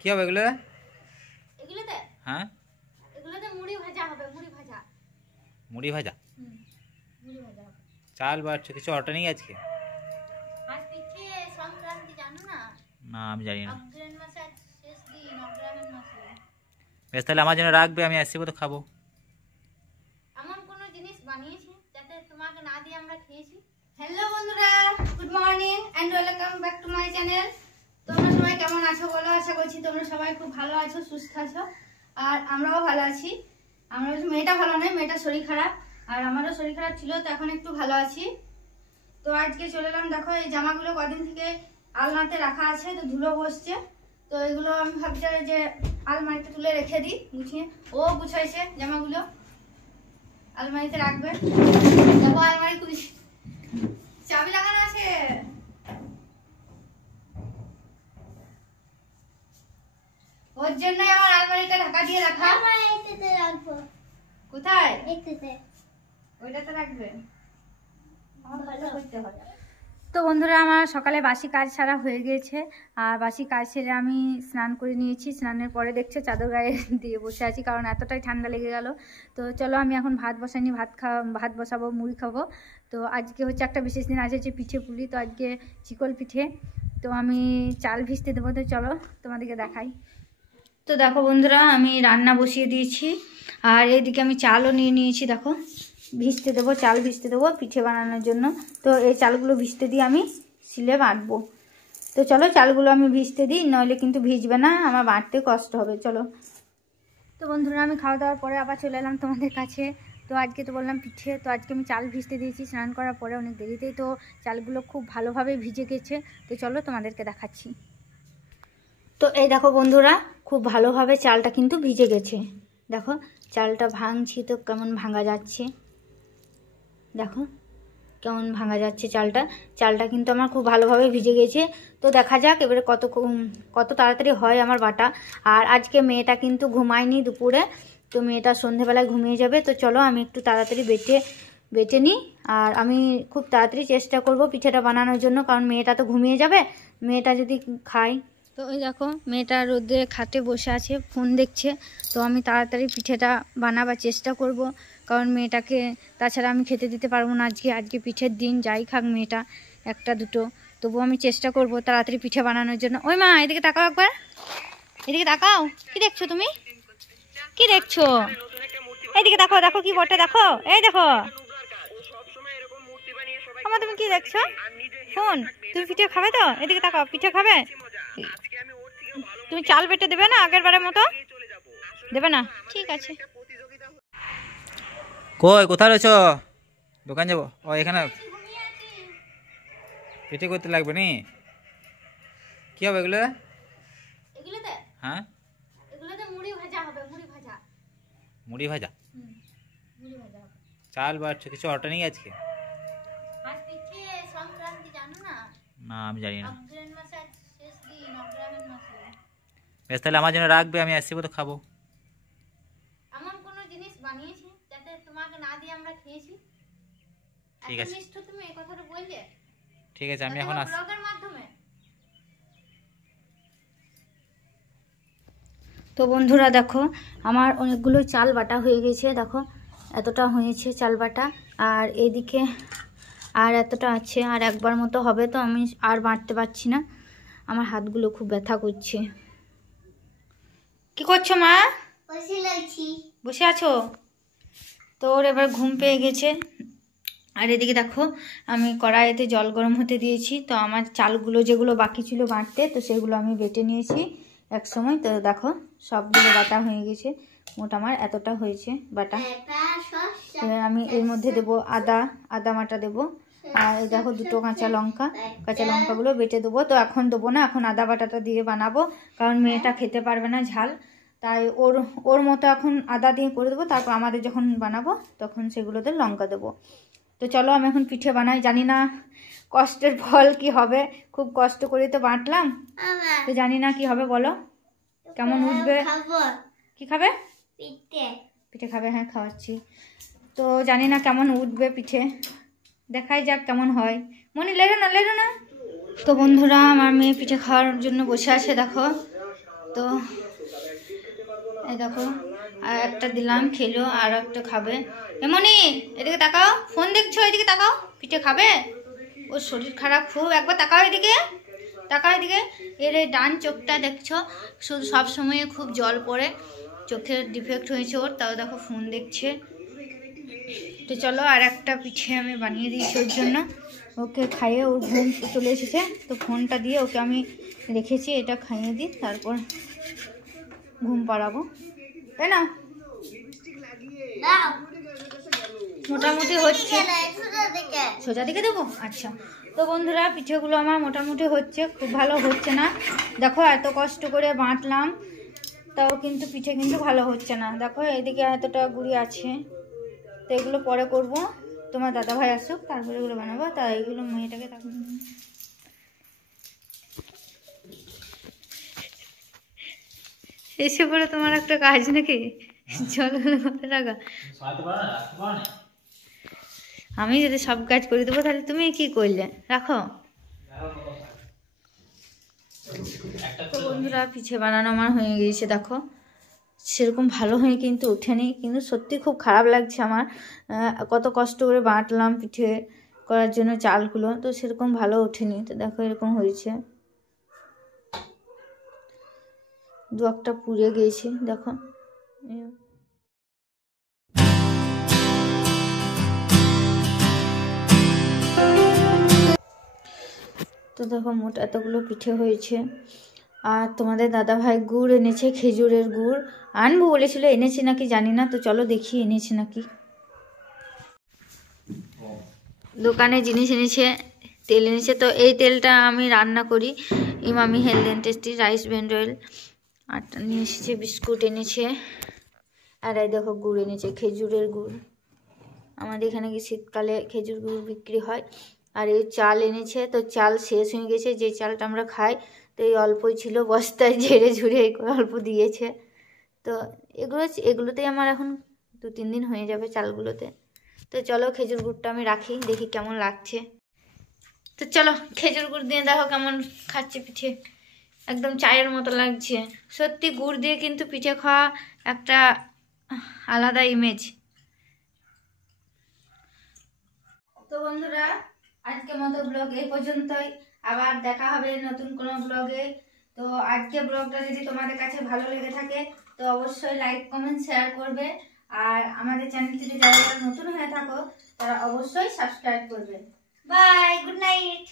কি হবে এগুলো? এগুলোতে হ্যাঁ, এগুলোতে মুড়ি ভাজা হবে, মুড়ি ভাজা। মুড়ি ভাজা? মুড়ি ভাজা হবে। চাল বাড়ছে, কিছু অর্ডার নেই আজকে? আজ পিঠে সংক্রান্তি, জানো না? না, আমি জানি না। অগ্রহায়ণ মাসের শেষ দিন, অগ্রহায়ণ মাসে। বেশ, তাহলে আমার জন্য রাখবে, আমি আসছি তো খাবো। এমন কোনো জিনিস বানিয়েছি যাতে তোমাকে না দিয়ে আমরা খেয়েছি। হ্যালো বন্ধুরা, good morning and welcome back to my channel. তোমরা সবাই কেমন আছো বলো? আশা করছি তোমরা সবাই খুব ভালো আছো, সুস্থ আছো, আর আমরাও ভালো আছি। আমরা মেয়েটা ভালো নয়, মেয়েটার শরীর খারাপ, আর আমারও শরীর খারাপ ছিল, তো এখন একটু ভালো আছি। তো আজকে চলে এলাম, দেখো এই জামাগুলো কদিন থেকে আলনাতে রাখা আছে, তো ধুলো বসছে, তো এগুলো আমি ভাবছি যে আলমারিতে তুলে রেখে দিই গুছিয়ে। ও গুছাইছে জামাগুলো, আলমারিতে রাখবে। দেখো আলমারি খুলছি, চাবি লাগানো আছে। ওর জন্য আমার আলমারিটা ঢাকা দিয়ে রাখা। রাখবো কোথায়? ওইটাতে রাখবে। তো বন্ধুরা, আমার সকালে বাসি কাজ সারা হয়ে গিয়েছে, আর বাসি কাজ সেরে আমি স্নান করে নিয়েছি। স্নানের পরে দেখছো চাদর গায়ে দিয়ে বসে আছি, কারণ এতটাই ঠান্ডা লেগে গেল। তো চলো আমি এখন ভাত বসাইনি, ভাত বসাবো, মুড়ি খাবো। তো আজকে হচ্ছে একটা বিশেষ দিন, আজ হচ্ছে পিঠে পুলি, তো আজকে চিকল পিঠে। তো আমি চাল ভিজতে দেবো, তো চলো তোমাদেরকে দেখাই। তো দেখো বন্ধুরা, আমি রান্না বসিয়ে দিয়েছি, আর এইদিকে আমি চালও নিয়ে নিয়েছি। দেখো ভিজতে দেবো, চাল ভিজতে দেবো পিঠে বানানোর জন্য। তো এই চালগুলো ভিজতে দিয়ে আমি শিলে বাটবো। তো চলো চালগুলো আমি ভিজতে দিই, নইলে কিন্তু ভিজবে না, আমার বাটতে কষ্ট হবে। চলো। তো বন্ধুরা, আমি খাওয়া দাওয়ার পরে আবার চলে এলাম তোমাদের কাছে। তো আজকে তো বললাম পিঠে, তো আজকে আমি চাল ভিজতে দিয়েছি স্নান করার পরে অনেক দেরিতেই, তো চালগুলো খুব ভালোভাবে ভিজে গেছে। তো চলো তোমাদেরকে দেখাচ্ছি। তো এই দেখো বন্ধুরা, খুব ভালোভাবে চালটা কিন্তু ভিজে গেছে। দেখো চালটা ভাঙছি, তো কেমন ভাঙা যাচ্ছে, দেখো কেমন ভাঙা যাচ্ছে চালটা কিন্তু আমার খুব ভালোভাবে ভিজে গেছে। তো দেখা যাক এবারে কত তাড়াতাড়ি হয় আমার বাটা। আর আজকে মেয়েটা কিন্তু ঘুমায়নি দুপুরে, তো মেয়েটা সন্ধেবেলায় ঘুমিয়ে যাবে। তো চলো আমি একটু তাড়াতাড়ি বেটে নিই, আর আমি খুব তাড়াতাড়ি চেষ্টা করব পিঠেটা বানানোর জন্য, কারণ মেয়েটা তো ঘুমিয়ে যাবে, মেয়েটা যদি খায়। তো ওই দেখো মেয়েটা রোদে খাটে বসে আছে, ফোন দেখছে। তো আমি তাড়াতাড়ি পিঠেটা বানাবার চেষ্টা করব, কারণ মেয়েটাকে তাছাড়া আমি খেতে দিতে পারবো না। আজকে পিঠের দিন, যাই খাক মেয়েটা একটা দুটো, তবুও আমি চেষ্টা করব তাড়াতাড়ি পিঠে বানানোর জন্য। ওই মা, এদিকে তাকাও একবার, এদিকে তাকাও। কি দেখছো তুমি? কি দেখছো? এইদিকে দেখো, দেখো কি বটে, দেখো এই দেখো আমার, তুমি কি দেখছো? ফোন। তুমি পিঠে খাবে তো? এদিকে তাকাও, পিঠে খাবে? তুমি চাল বেটে দেবে না আগের বারের মতো? দেবে না? ঠিক আছে। কোথায় রয়েছ? দোকান যাবো। ও এখানে পিঠে করতে লাগবে নি? কি হবে এগুলো? এগুলোতে হ্যাঁ, এগুলোতে মুড়ি ভাজা হবে, মুড়ি ভাজা। মুড়ি ভাজা? মুড়ি ভাজা হবে। চাল বাড়ছে, কিছু অর্ডার নেই আজকে? আজ পিঠে সংক্রান্তি, জানো না? না, আমি জানি না। অগ্রহায়ণ মাসের শেষ দিন, অগ্রহায়ণ মাসে। বেশ, তাহলে আমার জন্য রাখবে, আমি আসছি তো খাবো। এমন কোনো জিনিস বানিয়েছি যাতে তোমাকে না দিয়ে আমরা খেয়েছি। ঠিক আছে, নিষ্ঠ তুমি এই কথাটা বললে। ঠিক আছে, আমি এখন আসছি। ব্লগের মাধ্যমে। তো বন্ধুরা দেখো, আমার অনেকগুলো চাল বাটা হয়ে গেছে, দেখো এতটা হয়েছে চাল বাটা, আর এইদিকে আর এতটা আছে, আর একবার মতো হবে। তো আমি আর বাটতে পারছি না, আমার হাতগুলো খুব ব্যথা করছে। কি করছো মা? বসে আছো? তো ওর এবার ঘুম পেয়ে গেছে। আর এদিকে দেখো আমি কড়াইতে জল গরম হতে দিয়েছি, তো আমার চালগুলো যেগুলো বাকি ছিল বাটতে, তো সেগুলো আমি বেটে নিয়েছি এক সময়। তো দেখো সবগুলো বাটা হয়ে গেছে, মোট আমার এতটা হয়েছে বাটা। এবার আমি এর মধ্যে দেবো আদা বাটা দেবো, আর দেখো দুটো কাঁচা লঙ্কাগুলো বেটে দেবো। তো এখন দেবো না, এখন আদা বাটাটা দিয়ে বানাবো, কারণ মেয়েটা খেতে পারবে না ঝাল, তাই ওর মতো এখন আদা দিয়ে করে দেবো। তারপর আমাদের যখন বানাবো তখন সেগুলোতে লঙ্কা দেবো। তো চলো আমি এখন পিঠে বানাই, জানি না কষ্টের ফল কি হবে, খুব কষ্ট করে তো বাটলাম, তো জানি না কি হবে, বলো কেমন উঠবে। কি খাবে? পিঠে খাবে? হ্যাঁ খাওয়াচ্ছি। তো জানি না কেমন উঠবে পিঠে, দেখাই যাক কেমন হয়। মনি লেরো না। তো বন্ধুরা, আমার মেয়ে পিঠে খাওয়ার জন্য বসে আছে, দেখো। তো তো এই দেখো আর একটা দিলাম, খেলো, আর একটা খাবে। এমনি এদিকে তাকাও, ফোন দেখছো, এদিকে তাকাও, পিঠে খাবে, ওর শরীর খারাপ খুব, একবার তাকাও এদিকে, তাকাও এদিকে। এর এই ডান চোখটা দেখছো শুধু সবসময় খুব জল পড়ে, চোখের ডিফেক্ট হয়েছে ওর, তাও দেখো ফোন দেখছে। তো চলো আর একটা পিঠে আমি বানিয়ে দিয়েছি ওর জন্য, ওকে খাইয়ে ওর ঘুম চলে এসেছে, তো ফোনটা দিয়ে ওকে আমি রেখেছি, এটা খাইয়ে দিই তারপর ঘুম পাড়াবো, তাই না? মোটামুটি হচ্ছে, সোজা দিকে দেবো। আচ্ছা, তো বন্ধুরা পিঠেগুলো আমার মোটামুটি হচ্ছে, খুব ভালো হচ্ছে না। দেখো এত কষ্ট করে বাটলাম, তাও কিন্তু পিঠে কিন্তু ভালো হচ্ছে না। দেখো এদিকে এতটা গুড়ি আছে, তো এগুলো পরে করব, তোমার দাদাভাই আসুক তারপরে এগুলো বানাবো। তা এইগুলো মেয়েটাকে তখন এসে পরে তোমার একটা কাজ নাকি, চলো টাকা আমি যদি সব কাজ করে দেবো তাহলে তুমি কি করলে, রাখো। তো বন্ধুরা পিঠে বানানো আমার হয়ে গিয়েছে, দেখো সেরকম ভালো হয়ে কিন্তু ওঠেনি, কিন্তু সত্যি খুব খারাপ লাগছে আমার, কত কষ্ট করে বাটলাম পিঠে করার জন্য চালগুলো, তো সেরকম ভালো ওঠেনি। তো দেখো এরকম হয়েছে, দু একটা পুড়ে গিয়েছে দেখো। তো দেখো মোট এতগুলো পিঠে হয়েছে। আর তোমাদের দাদাভাই গুড় এনেছে, খেজুরের গুড় আনবো বলেছিল, এনেছে নাকি জানি না, তো চলো দেখি এনেছে নাকি। দোকানে জিনিস এনেছে, তেল এনেছে, তো এই তেলটা আমি রান্না করি, Emami health and tasty rice brand oil. আটা নিয়ে এসেছে, বিস্কুট এনেছে, আর এই দেখো গুড় এনেছে, খেজুরের গুড়। আমাদের এখানে কি শীতকালে খেজুর গুড় বিক্রি হয়। আর এই চাল এনেছে, তো চাল শেষ হয়ে গেছে, যে চালটা আমরা খাই, তো এই অল্পই ছিল, বস্তায় ঝেড়ে ঝুড়ে অল্প দিয়েছে। তো এগুলোতেই আমার এখন 2-3 দিন হয়ে যাবে চালগুলোতে। তো চলো খেজুর গুড়টা আমি রাখি, দেখি কেমন লাগছে। তো চলো খেজুর গুড় দিয়ে দেখো কেমন খাচ্ছে পিঠে, একদম চায়ের মতো লাগছে। সত্যি গুড় দিয়ে কিন্তু পিঠে খাওয়া একটা আলাদা ইমেজ। তো বন্ধুরা আজকের মতো ব্লগ এই পর্যন্তই, আবার দেখা হবে নতুন কোনো ব্লগে। তো আজকে ব্লগটা যদি তোমাদের কাছে ভালো লেগে থাকে তো অবশ্যই লাইক কমেন্ট শেয়ার করবে, আর আমাদের চ্যানেলটিতে যারা নতুন হয়ে থাকো তারা অবশ্যই সাবস্ক্রাইব করবে। Bye, good night.